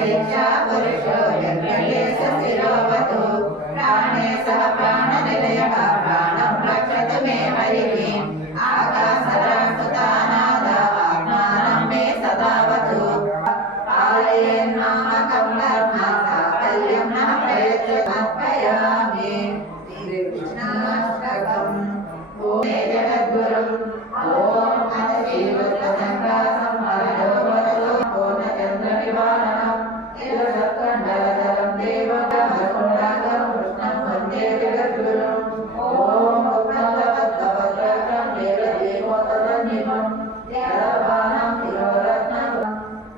शिक्षा पुरुषो यज्ञेश शिरोवतु प्राणे सह प्राणनिलयः प्राणं रक्षतु मे हरिः आकाशरासुतानाद आत्मानं मे सदावतु पालयेन्मामकं कर्म साफल्यं न प्रयच्छामि श्रीकृष्णाष्टकम् ॐ जगद्गुरुम् ॐ अनशीवसङ्गासंहरणो वरदो पूर्णचन्द्रनिवारणम् तिलसत्कण्डलधरं देवकामकुण्डाकं कृष्णं वन्दे जगद्गुरुम् ॐ उक्तवद्भवद्रकं देवदेवोत्तरनिभं देवबाणं तिरोरत्नं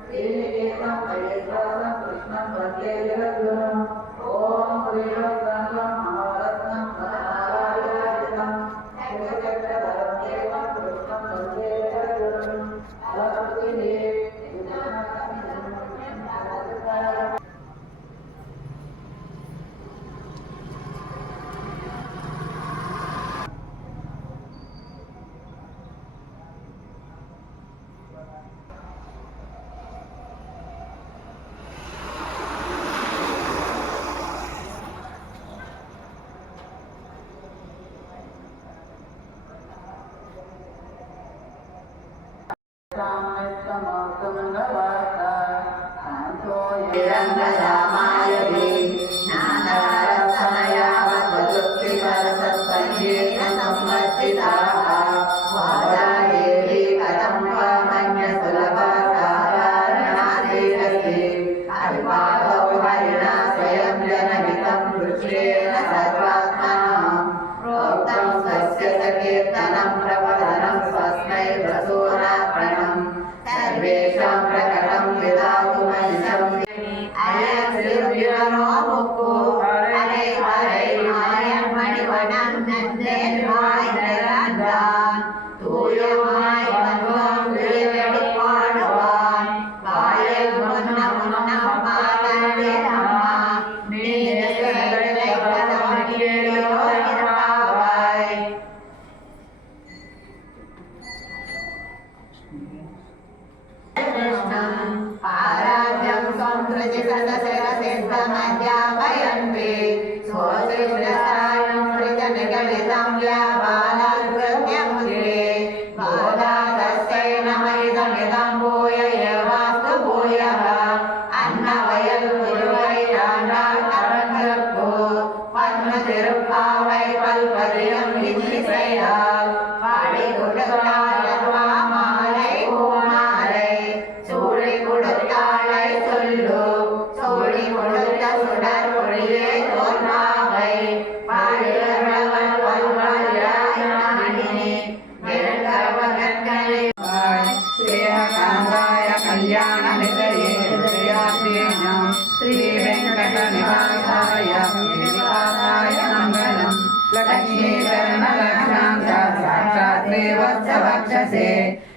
श्रीनिकेतं कलेश्वरं कृष्णं वन्दे जगद्गुरुम् ॐ श्रीरत्नं महारत्नं महाराजायतं एकचक्रधरं देवं कृष्णं वन्दे जगद्गुरुम्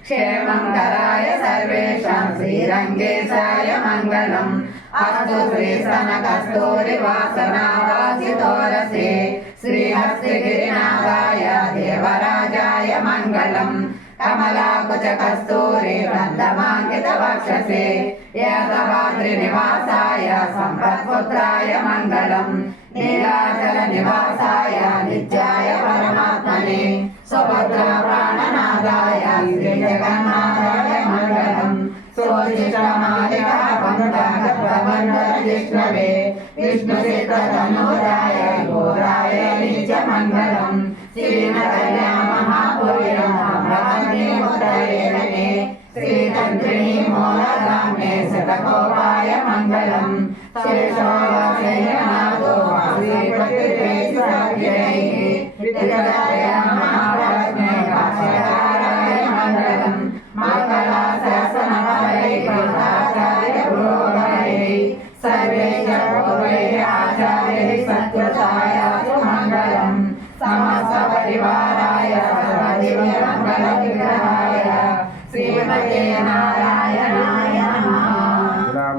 क्षेमंकराय सर्वेषां श्रीरंगेशाय मंगलम् अस्तु श्री सनकस्तूरिवासनावासितोरसे श्रीहस्तिगिरिनाथाय देवराजाय मंगलम् कमलाकुचकस्तूरी गन्धमाङ्कितवक्षसे यादवाद्रिनिवासाय सम्पत्पुत्राय मंगलम् नीलाचलनिवासाय नित्याय परमात्मने सुभद्रा प्राणनादाय श्रीजगन्नाथाय मंगलम् सोऽशिष्टमालिका पङ्कजप्रबन्धजिष्णवे विष्णुचित्रतनूराय घोराय च मंगलम् श्रीनगर्या महापुर्यां ब्रह्मण्योत्तरेणे श्रीतन्त्रिणी मूलग्राम्ये शतकोपाय मंगलम् शेषोऽवशयनाथो श्रीपतिरेश्वरैः विद्याया महाप्रज्ञे भाष्यकाराय मंगलम् मंगलाशासनमलैः सर्वे च पूर्वैः आचार्यैः सत्कृतायास्तु मंगलम् समस्त परिवाराय सर्वदिव्यमङ्गलविग्रहाय श्रीमते नारायणाय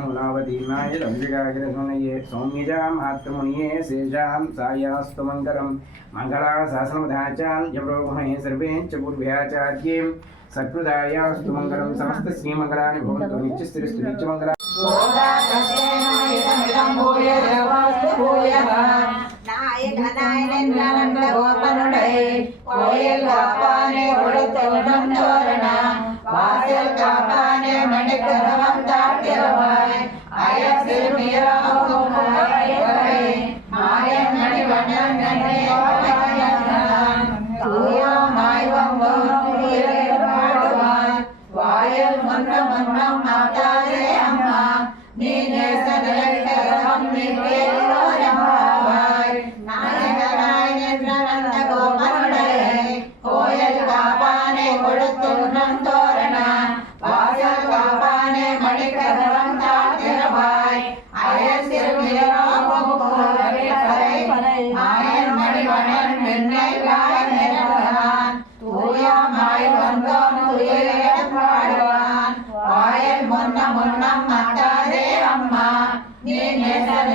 मुनावतीनाय रंजिकाग्रसुनये सौम्यजां हात्रमुनिये शेषां सायास्तु मंगलम् मंगलाशासनमधाचार्य जब्रोगुणे सर्वे च पूर्व्याचार्ये सत्कृतायास्तु मंगलम् समस्त श्रीमंगलानि भवन्तु नित्यस्थिरस्तु नित्यमंगला பூயவாஸ்து பூயः நாயகனாய் நின்ற கோபனுடை கோயில் காப்பானே கொடுத்தவனும் தோரண வாசல் காப்பானே மணிக்கரவம் தாழ்த்திரவாய் அயசில் மீராவும் மாயன் மணிவண்ணன் நன்னே தூயமாய் வந்தோம் பாடுவான் வாயல் முன்னம் முன்னம் மாதாரே அம்மா நீ நேசம் நீ பேரோரம்பாவாய் நாயகனாய் நின்ற நந்த கோபனுடை கோயில் காப்பானே கொடுத்துன்னம் தோரண வாசல் காப்பானே மணிக்கரவம் தாழ்த்திரவாய் அயசில் மீராவும் மாயன் மணிவண்ணன் வெண்ணை காயன் தூயமாய் வந்தோம் துயிலிடம் பாடுவான் வாயல் முன்னம் முன்னம் மாட்டாரே அம்மா நீ நேசம்